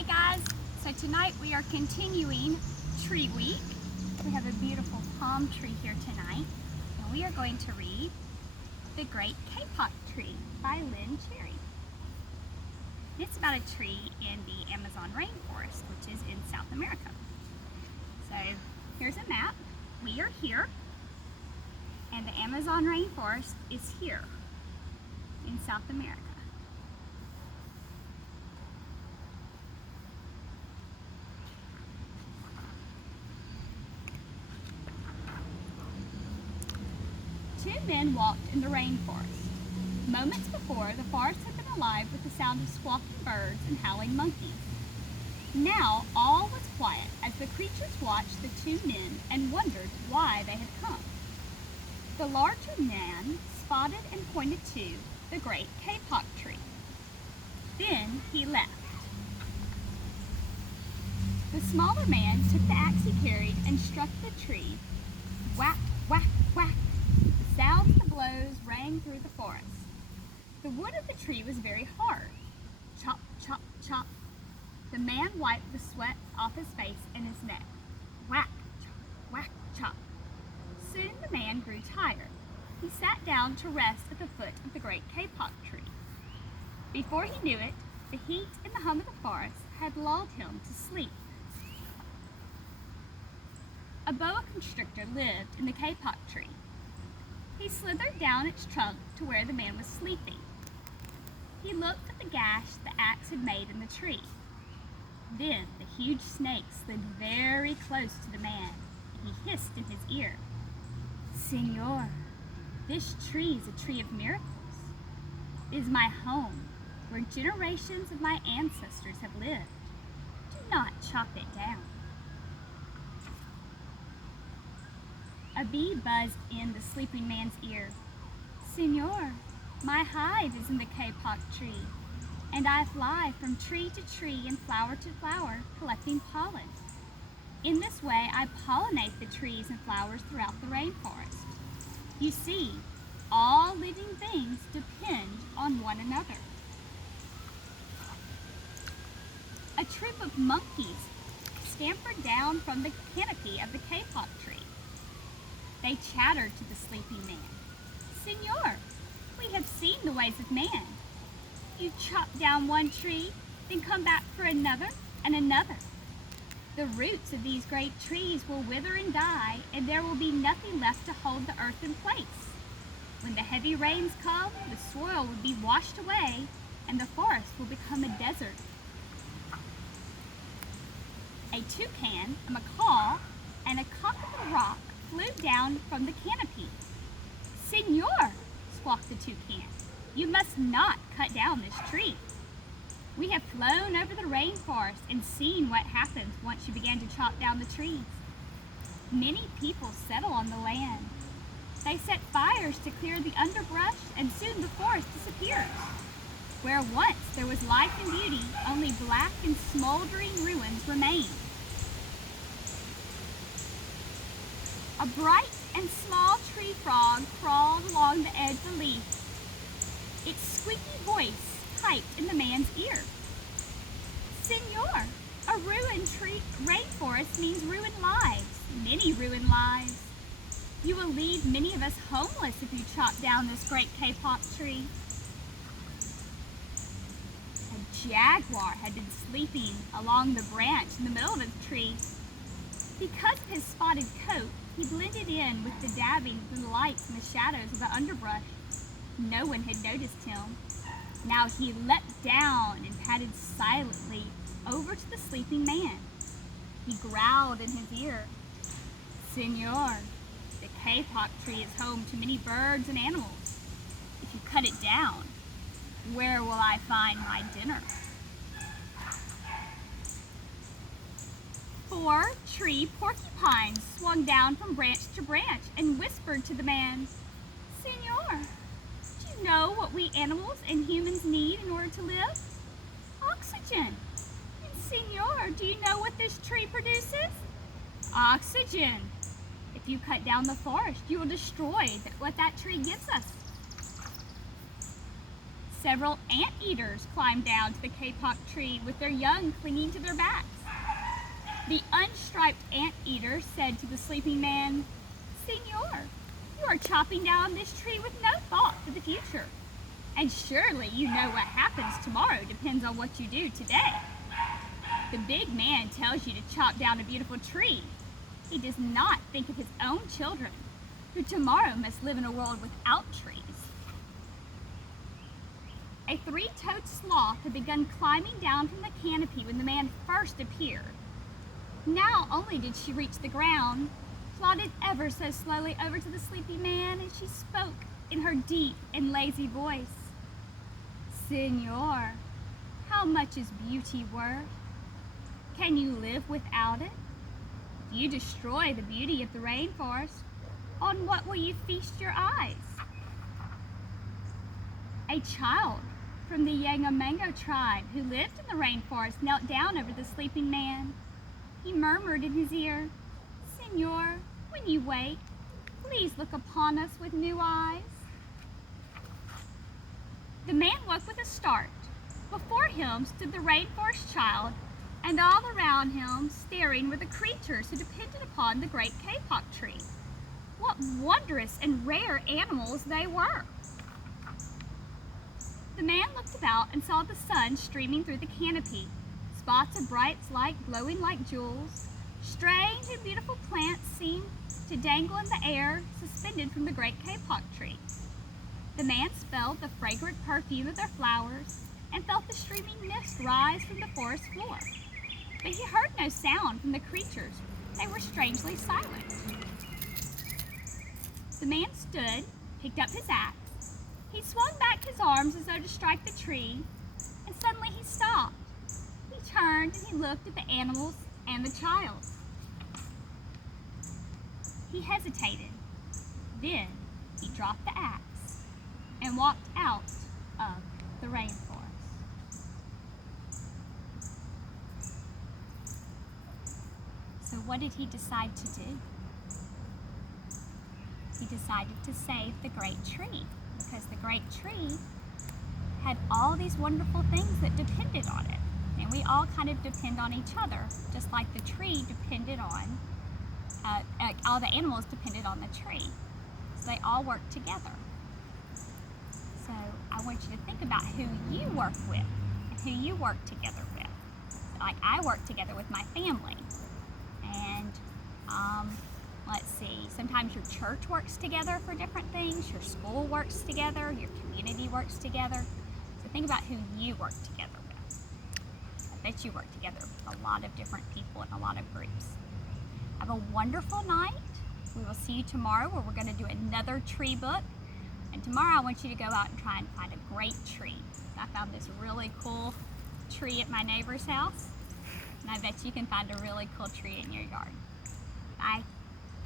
Hey guys, so tonight we are continuing Tree Week. We have a beautiful palm tree here tonight, and we are going to read The Great Kapok Tree by Lynne. It's about a tree in the Amazon rainforest, which is in South America. So here's a map. We are here, and the Amazon rainforest is here in South America. Two men walked in the rainforest. Moments before, the forest had been alive with the sound of squawking birds and howling monkeys. Now all was quiet as the creatures watched the two men and wondered why they had come. The larger man spotted and pointed to the great kapok tree. Then he left. The smaller man took the axe he carried and struck the tree. Whack, whack, whack. The sounds of the blows rang through the forest. The wood of the tree was very hard. Chop, chop, chop. The man wiped the sweat off his face and his neck. Whack, chop, whack, chop. Soon the man grew tired. He sat down to rest at the foot of the great kapok tree. Before he knew it, the heat and the hum of the forest had lulled him to sleep. A boa constrictor lived in the kapok tree. He slithered down its trunk to where the man was sleeping. He looked at the gash the axe had made in the tree. Then the huge snake slid very close to the man. He hissed in his ear, "Senor, this tree is a tree of miracles. It is my home, where generations of my ancestors have lived. Do not chop it down." A bee buzzed in the sleeping man's ear. "Senor, my hive is in the kapok tree, and I fly from tree to tree and flower to flower, collecting pollen. In this way, I pollinate the trees and flowers throughout the rainforest. You see, all living things depend on one another." A troop of monkeys scampered down from the canopy of the kapok tree. They chattered to the sleeping man. "Senor, we have seen the ways of man. You chop down one tree, then come back for another and another. The roots of these great trees will wither and die, and there will be nothing left to hold the earth in place. When the heavy rains come, the soil will be washed away, and the forest will become a desert." A toucan, a macaw, and a cock of the rock flew down from the canopy. "Senor," squawked the toucan, "you must not cut down this tree. We have flown over the rainforest and seen what happens once you begin to chop down the trees. Many people settle on the land. They set fires to clear the underbrush, and soon the forest disappears. Where once there was life and beauty, only black and smoldering ruins remain." A bright and small tree frog crawled along the edge of the leaf. Its squeaky voice piped in the man's ear. "Senor, a ruined rainforest means ruined lives, many ruined lives. You will leave many of us homeless if you chop down this great kapok tree." A jaguar had been sleeping along the branch in the middle of the tree. Because of his spotted coat, he blended in with the dabbing and the lights and the shadows of the underbrush. No one had noticed him. Now he leapt down and padded silently over to the sleeping man. He growled in his ear, "Senor, the kapok tree is home to many birds and animals. If you cut it down, where will I find my dinner?" 4 tree porcupines swung down from branch to branch and whispered to the man, "Senor, do you know what we animals and humans need in order to live? Oxygen. And Senor, do you know what this tree produces? Oxygen. If you cut down the forest, you will destroy what that tree gives us." Several anteaters climbed down to the kapok tree with their young clinging to their backs. The unstriped anteater said to the sleeping man, "Senor, you are chopping down this tree with no thought for the future. And surely you know what happens tomorrow depends on what you do today. The big man tells you to chop down a beautiful tree. He does not think of his own children, who tomorrow must live in a world without trees." A three-toed sloth had begun climbing down from the canopy when the man first appeared. Now only did she reach the ground, plodded ever so slowly over to the sleepy man, and she spoke in her deep and lazy voice. "Senor, how much is beauty worth? Can you live without it? If you destroy the beauty of the rainforest, on what will you feast your eyes?" A child from the Yangamango tribe who lived in the rainforest knelt down over the sleeping man. He murmured in his ear, "Senor, when you wake, please look upon us with new eyes." The man woke with a start. Before him stood the rainforest child, and all around him, staring, were the creatures who depended upon the great kapok tree. What wondrous and rare animals they were! The man looked about and saw the sun streaming through the canopy, spots of bright light glowing like jewels. Strange and beautiful plants seemed to dangle in the air, suspended from the great kapok tree. The man smelled the fragrant perfume of their flowers and felt the streaming mist rise from the forest floor. But he heard no sound from the creatures. They were strangely silent. The man stood, picked up his axe. He swung back his arms as though to strike the tree, and suddenly he stopped. He turned and he looked at the animals and the child. He hesitated. Then he dropped the axe and walked out of the rainforest. So what did he decide to do? He decided to save the great tree, because the great tree had all these wonderful things that depended on it. And we all kind of depend on each other, just like the tree depended on, all the animals depended on the tree. So they all work together. So I want you to think about who you work with and who you work together with. So like I work together with my family. And let's see, sometimes your church works together for different things, your school works together, your community works together. So think about who you work together with. I bet you work together with a lot of different people and a lot of groups. Have a wonderful night. We will see you tomorrow where we're going to do another tree book. And tomorrow I want you to go out and try and find a great tree. I found this really cool tree at my neighbor's house. And I bet you can find a really cool tree in your yard. Bye.